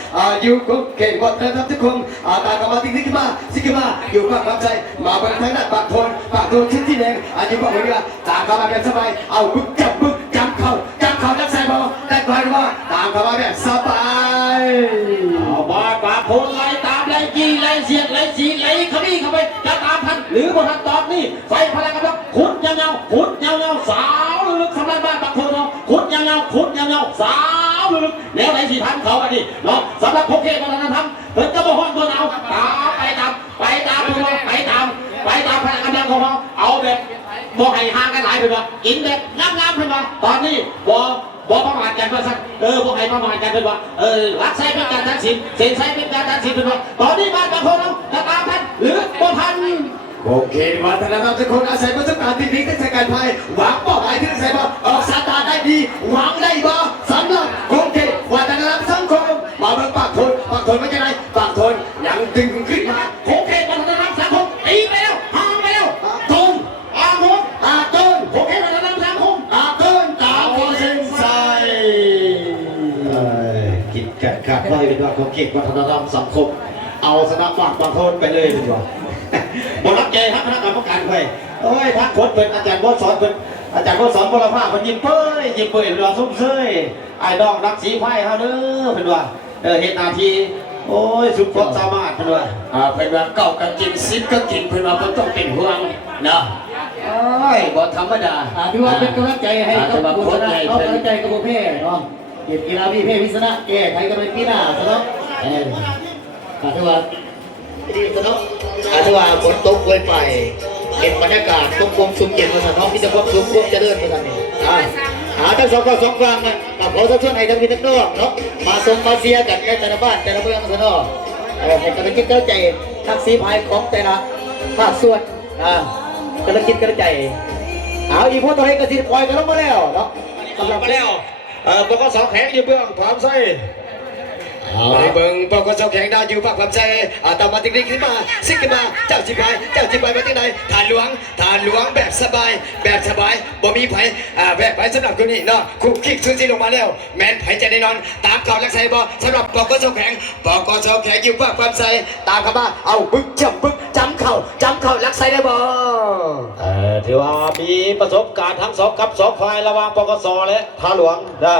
อยู่กับเก่งวัฒนธรรมสังคมตากมาที่นี่ขึ้นมาอยู่กับความใจมาบนทางด้านปากโทนชิ้นที่แดงอยู่กับหัวเรือตากมาแบบสบายเอาบึกจำเข่านักใส่บอลได้ควายว่าตามเข้ามาแบบสบายเอามาปากโทนไล่ตามไล่จี้ไล่เสียดไล่สีไล่ขมิ้นเข้าไปจะตามทันหรือบนทันตอนนี้ไฟพลังกำลังขุดยาวสาวลึกสำหรับบ้านบางคนเนาะขุดยาวสาวลึกแล้วไหนสิทันเขาไปดิเนาะสำหรับพวกเทพวัฒนธรรมเพิ่นจะมาห้อนตัวเอาไปตามพลังกำลังของเขาเอาแบบบ่ให้ห่างกันหลายเพิ่นว่ากินแบบงามเพิ่นว่าตอนนี้บ่ประมาทกันว่าซั่นบ่ให้ประมาทกันเพิ่นว่ารักใช้เป็นการตัดสินเส้นใช้เป็นการตัดสินเพิ่นว่าตอนนี้บ้านบางคนเอาจะตามทันหรือบ่ทันโอเควัฒนธรรมทุกคนอาศัยประสบการณ์ที่ดีในการพายหวังเป้าหมายที่ใส่บ่ออกสตาร์ได้ดีหวังได้บ่สำหรับโอเควัฒนธรรมสังคมมาเบิ่งปากโทนไม่ใช่ไรปากโทนยังดึงขึ้นมาโอเควัฒนธรรมสังคมตีไปแล้วห่างไปแล้วโทนโอเควัฒนธรรมสังคมโทนตาโอเซนไซกินกัดขาดไล่เป็นว่าโอเควัฒนธรรมสังคมเอาสนามปากโทนไปเลยดีกว่าบนรับใจครับคณะกรรมการไปโอ้ยทักโค้ดเป็นอาจารย์โค้ดสอนเป็นอาจารย์โค้ดสอนบรภาเป็นยิ้มเป้ยเรือซุ้มเซยไอ้ดองรักสีไพ่เขาเด้อเป็นว่าเหตุนาทีโอ้ยสุดความสามารถเป็นว่าเป็นว่าเก่ากันกินซิปก็กินเป็นว่ามันต้องเป็นห่วงนะโอ้ยบอธรรมดาถือว่าเป็นกำลังใจให้กับผู้ชนะเอากำลังใจกับผู้แพ้เนาะเก็บกีฬาพี่แพ้พิศนะแก้ไขกันในปีหน้าซะเนาะถือว่าดีซะเนาะถือว่าฝนตกไว้ไปเห็นบรรยากาศตกคมสุขเย็นมาสันเนาะที่จะควบคุมควบจะเดินมาสันนี่ทั้งสองฝั่งสองฝั่งนะขอชวนให้ทั้งพี่ทั้งน้องเนาะมาส่งมาเชียร์กันในแต่ละบ้านแต่ละเมืองซะเนาะให้กำลังคิดกำลังใจทักษีภายของแต่ละภาคส่วนกำลังคิดกำลังใจเอาอีกพวกตัวเองก็สิปล่อยกันลงมาแล้วเนาะสำหรับมาแล้วปกสแข็งอยู่เบื้องความใส่เอาในเบิ้งปกสแข็งดาวอยู่ปากความใจตามมาติ๊กขึ้นมาซิกขึ้นมาเจ้าจิบไปมาที่ไหนฐานหลวงแบบสบายบ่มีไผแบบไปสำหรับคนนี้เนาะคุกคิกซูซี่ลงมาแล้วแมนไผใจแน่นอนตามข่าวรักใส่บ่สำหรับปกสแข็งอยู่ปากความใจตามเข้ามาเอาบึกจำเข่ารักใส่ได้บ่ถือว่ามีประสบการณ์ทั้ง2 กับ 2ฝ่ายระหว่างปกสและฐานหลวงนะ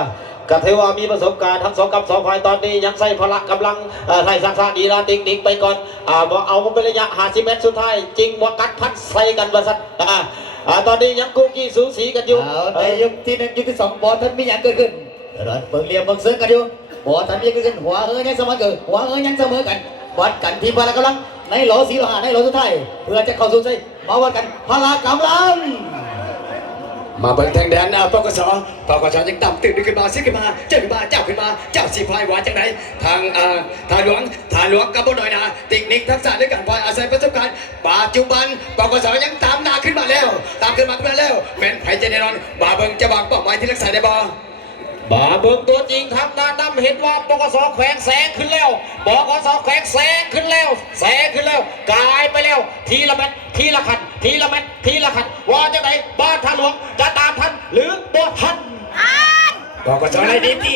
ก็ถือว่ามีประสบการณ์ทั้ง2 กับ 2ฝ่ายตอนนี้ยังใส่พละกำลังไทยสร้างชาติดีลาติ๊กไปก่อนเอาเป็นระยะ50 เมตรสุดท้ายจริงว่ากัดพัดใส่กันว่าสัตว์ตอนนี้ยังกุ๊กกี้สูสีกันอยู่ในยุคที่1ยุคที่2บอลท่านมีอย่างเกิดขึ้นเบิ่งเหลี่ยมเบิ่งซึ้งกันอยู่บอลท่านมีเกิดขึ้นหัวยังเสมอกันหัวยังเสมอกันวัดกันที่พละกำลังในโหล4 โหล 5ในโหลสุดท้ายเพื่อจะเข้าสู่ใส่มาวัดกันพละกำลังมาเบิ่งทางแดนปกสยังต่ำตื่นขึ้นมาซิขึ้นมาเจ้าขึ้นมาเจ้าสีพายหวานจังไหนทางฐานหลวงกับบ่หน่อยนะติ๊กนิกทักษะในการพายอาศัยประสบการณ์ปัจจุบันปกสยังตามหน้าขึ้นมาแล้วแม่นไผจะแน่นอนมาเบิ่งจะวางเป้าหมายที่รักษาได้บ่บ่เบิ่งตัวจริงทำหน้าดำเห็นว่าปกสแขวงแสงขึ้นแล้วปกสแขวงแสงขึ้นแล้วกลายไปแล้วทีละเม็ดทีละขันว่าจังไหนบ้านท่าหลวงจะตามทันหรือบ่ทัน ปกสอะไรดีที่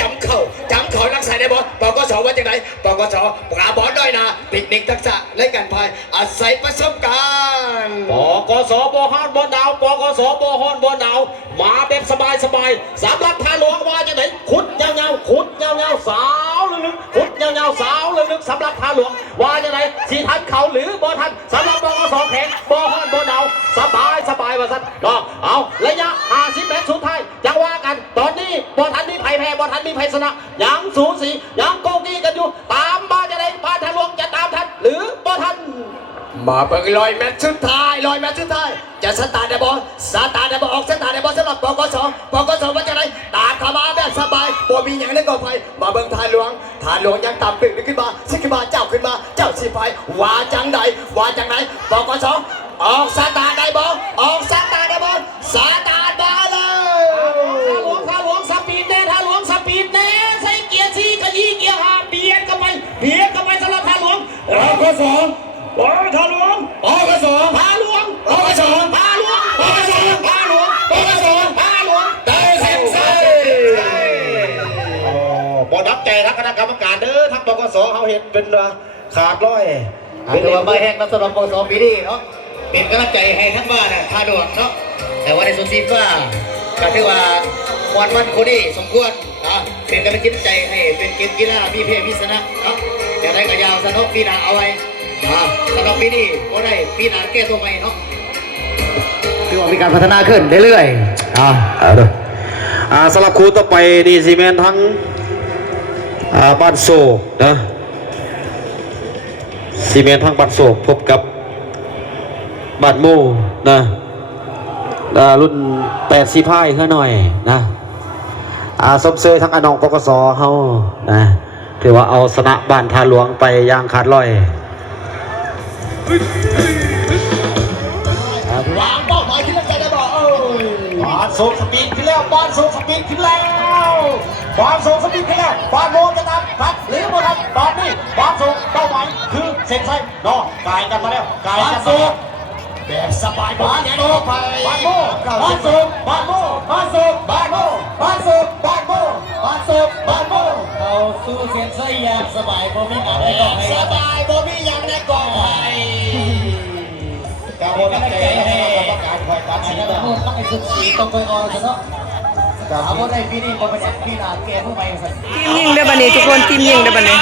จำเข่ารักษาได้บ่ปกสว่าจังไหนปกสปราบอลด้อยนะเทคนิคทักษะและการพายอาศัยประสบการณ์ ปกสบ่ฮ้อนบ่หนาวปกสบ่ฮ้อนบ่หนาวมาแบบสบายสำหรับทางหลวงว่าจังไหนขุดยาวๆสาวลึกๆขุดยาวๆสาวลึกๆสำหรับทางหลวงว่าจังไหนสิทันเขาหรือบ่ทันสำหรับปกสแข็งบ่ฮ้อนบ่หนาวสบายว่าซั่นเนาะเอาระยะ50 เมตรสุดท้ายจังว่ากันตอนนี้บ่ทันมีไผแพ้บ่ทันมีไผชนะยังสูสียังโกกี้กันอยู่ตามมาจังไหนพาทางหลวงจะตามทันหรือบ่ทัน มาเปิด100 เมตรสุดท้ายจะสตาร์ทได้บ่ออกสตาร์ทได้บ่สำหรับปกสว่าจังไหนตามเข้ามาแบบสบายบ่มีหยังในกองไฟมาเบิ่งทานหลวงยังตามตึกขึ้นมาเจ้าขึ้นมาเจ้าสิไฟว่าจังไหนปกสออกสตาร์ทได้บ่สตาร์ทมาเลย ทางหลวงสปีดแน่ใส่เกียร์4กับ2เกียร์5เบียดกันไปสำหรับทางหลวงปกสทางหลวงปกสทางหลวงได้เส้นใส่บ่นับใจทั้งคณะกรรมการเด้อทั้งปกสเขาเห็นเป็นขาดร้อย ถือว่าไม่แห้งนะสำหรับปกสปีนี้เนาะเป็นกำลังใจให้ทั้งบ้านน่ะทาดวงเนาะแต่ว่าในส่วนทีมว่าก็ถือว่าวันคนนี้สมควรนะเป็นกำลังใจให้เป็นเกมกีฬามีเพศพิชนะเนาะอย่างไรก็ยาวสนุกปีหน้าเอาไว้สำหรับปีนี้ก็ได้ปีหน้าแก้ตัวใหม่เนาะคือว่ามีการพัฒนาขึ้นเรื่อยๆเอาเด้อสำหรับครูต่อไปดีซีเมนทั้งบ้านโศกนะซีเมนทั้งบ้านโศกพบกับบ้านโมนะรุ่น80 พายขึ้นหน่อยนะสมเสยทั้งอนองปกสเฮานะถือว่าเอาชนะบ้านทาหลวงไปอย่างขาดลอยว างเป้าหมายที่ตั้งใจได้บ่บ้านโศกสปีดขึ้นแล้วบ้านโศกสปีดขึ้นแล้วบ้านโศกสปีดขึ้นแล้วบ้านโมจะตามทันหรือบ่ทันตอนนี้บ้านโศกเป้าหมายคือเส้นชัยเนาะกายกันมาแล้วกายกันมาแล้ว แบบสบายบ้านโมไป บ้านโมบ้านโศกบ้านโมบ้านโศกบ้านโมบ้านโศกบ้านโมบ้านโศกบ้านโม เอาสู้เสียงไส้ยากสบายบ่มีงานได้ก่อนให้ สบายบ่มีหยังในกองไฟ การโหวตใจให้กรรมการคอยตัดสิน ต้องไปศึกษาต้องไปออนซะเนาะถามว่าในปีนี้บ่เป็นปีหน้าแก้ผู้ใหม่สั่น ทีมยิงได้บัดนี้ทุกคนทีมยิงได้บัดนี้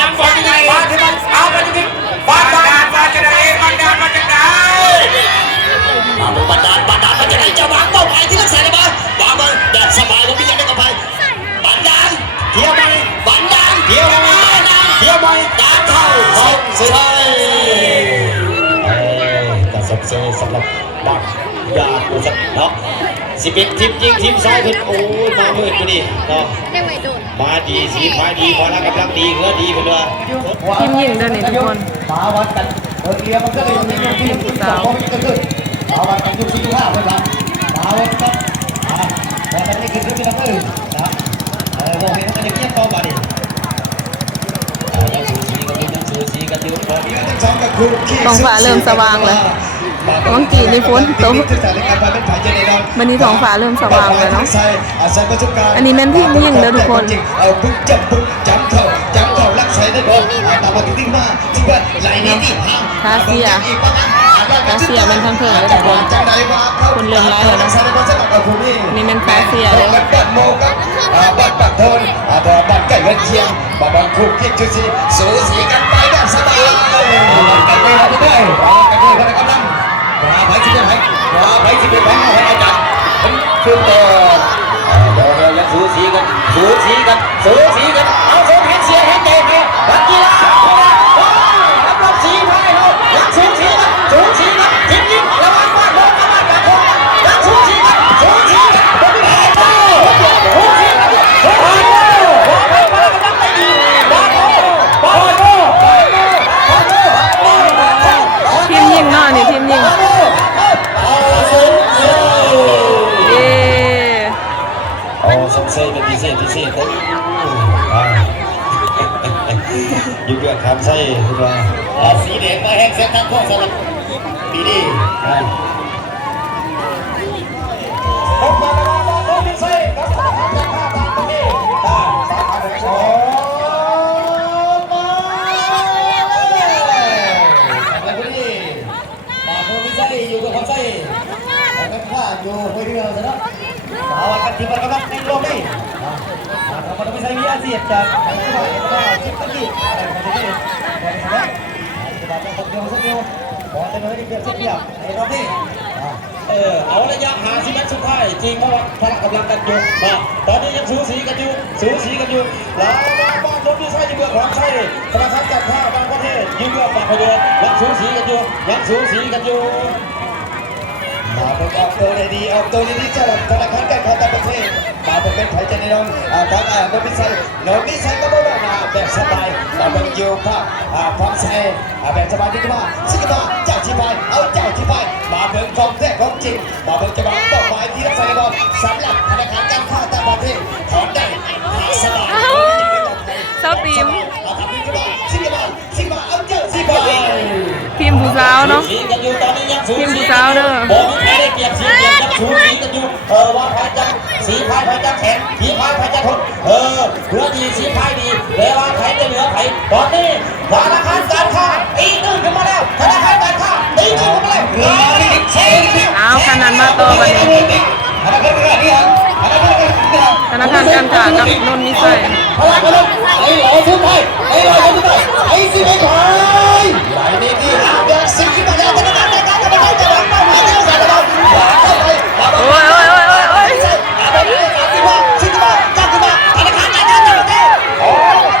ยังบอลยังไงบ้านที่มันเอาไปจริงบ้านจะได้บ้านจะได้ บันดาลมันจะได้จะวางเป้าหมายที่ตั้งใจได้บ่วางมันแบบสบายบ่มีหยังในกองไฟบันดาล เที่ยวไป บันดาล เที่ยวไปเที่ยวไป ตามเข้าส่งเสย กับสมเสยสำหรับบ้านยาปูสักเนาะสิเป็นทีมยิงทีมซ้ายขึ้นโอ้ยมามืดไปดิเนาะมาดีสีพายดีพอแล้วกำลังดีเพื่อดีเพื่อ ทีมยิงได้นี่ทุกคน มาวัดกันเออเดียวมันก็เลยมีทีมสาวมันก็ขึ้นมาวัดกันทุกที่ว่าเพื่อนมาวัดกันพอมันไม่ขึ้นก็ไม่ต้องอื่นนะบอกเห็นมันจะเงียบต่อไป ยังสูสีกันอยู่พอดี ท้องฟ้าเริ่มสว่างแล้วบางทีนี่ฝนตกวันนี้ท้องฟ้าเริ่มสว่างแล้วเนาะอันนี้แม่นทีมยิงเด้อทุกคน เอาปึ๊กจับเข้ารักใส่ได้บ่ตามมาติ้งมาที่ว่าไหลนี่ที่ห่าง คาเซียมันทั้งเถิงเลยทุกคนคนเริ่มร้ายแล้วนะนี่แม่นคาเซียเลย บัดโมกับบัดปักโทนแต่บัดไก่เงินเทียงบัดคู่คิดจุดสูสีกันไปแบบสบายกันไปกันด้วยกันด้วยกันกำลังว่าไปที่ไหนว่าไปที่ไหนให้อาจารย์คือต่อยังสูสีกันเอาคนเห็นเสียเห็นเตะบัดกีฬารับรองสีไทยเรายังสูสีกันทีมยิงระวังบ้านโมกับบ้านปักโทนยังสูสีกันบัดกีฬาทีมยิงเนาะนี่ทีมยิงเย้ สมเสยเป็นพิเศษผมอยู่เกือบคำไส้คือว่า สีแดงมาแห้งเส้นทางโค้งสำหรับปีนี้ อยู่ไม่เรื่องนะ เอากันที่มันกำลังในโลกนี้เราไม่ต้องใช้วิทยาเสียบจากไอ้ที่ว่าไอ้ที่ว่าชิปตะกี้ไอ้คนที่บอลคนเดียวสักเดียวบอลเป็นอะไรที่เกิดสักเดียวไอ้รอบนี้เอาระยะ50 เมตรสุดท้ายจริงเพราะว่าพละกำลังกันอยู่ตอนนี้ยังสูสีกันอยู่แล้วบ้านรถที่ใช้ที่เมืองของใช้ธนาคารการค้าบางประเทศยืมเมืองบางประเทศยังสูสีกันอยู่มาเป็นออกตัวดีเจ้าธนาคารการค้าต่างประเทศมาเป็นไทยจะในน้องทางโนบิไซก็บอกว่าแบบสบายมาเป็นยูภาคความใช้แบบสบายดีกว่าสิกว่าเจ้าที่ไปเอาเจ้าที่ไปมาเป็นกองแท้กองจริงมาเป็นจังหวะต่อไปที่รักษาบอลสำหรับธนาคารการค้าต่างประเทศถอนได้สบาย เจ้าทีม สิกว่าเอาเจ้าสิไป ทีมผู้สาวเนาะ สีกันอยู่ตอนนี้ยังสู ทีม สี ผู้สาวเด้อ บอกไม่ได้เปรียบสีเปรียบยังสูสีกันอยู่ว่าพายจังสีพายจังแข็งสีพายจังทนเหลือดีสีพายดีเวลาไผ่จะเหลือไผ่ตอนนี้ธนาคารการค้าตีตื้นขึ้นมาแล้วธนาคารการค้าตีตื้นขึ้นมาแล้ว เอาขนาดมาต่อบัดนี้ธนาคารการค้ากับนนท์มิสัย พลังกันไอ้หล่อสุดท้ายไอ้สิไม่ถอย ไหลดีดีหาเดินสีขึ้นมาแล้วธนาคารการค้าจะมาจะวางมาไม่ได้ใส่ระเบิดวางเข้าไป โอ้ย สิมาจับมาธนาคารการค้าจับมาโอ้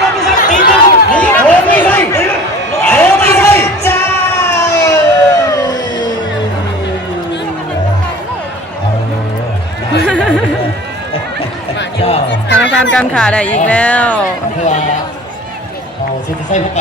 ไม่ใช่ตีมือนี่โอ้ไม่ใช่จ้า ธนาคารการค้าได้อีกแล้ว เพื่อเอาซิตี้ไส้เข้าไป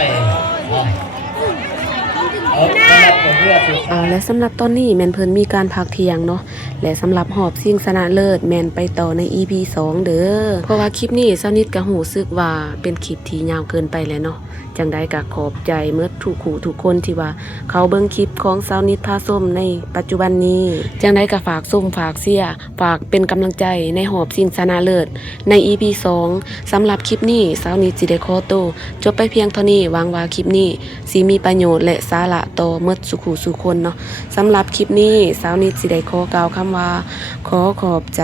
และสำหรับตอนนี้แมนเพิ่นมีการพักเที่ยงเนาะและสำหรับหอบซิ่งชนะเลิศแมนไปต่อใน EP 2 เด้อเพราะว่าคลิปนี้เซานิดก็หูสึกว่าเป็นคลิปที่ยาวเกินไปแล้วเนาะจังได้ก็ขอบใจเมื่อทุกคู่ทุกคนที่ว่าเขาเบิ่งคลิปของเซานิดพาส้มในปัจจุบันนี้จังได้ก็ฝากส้มฝากเสียฝากเป็นกำลังใจในหอบซิ่งชนะเลิศใน EP 2 สำหรับคลิปนี้เซานิดสิได้ขอตัวจบไปเพียงเท่านี้หวังว่าคลิปนี้สิมีประโยชน์และสาระต่อเมื่อสุขสู่คนเนาะสำหรับคลิปนี้สาวนิดสิได้ขอกล่าวคำว่าขอขอบใจ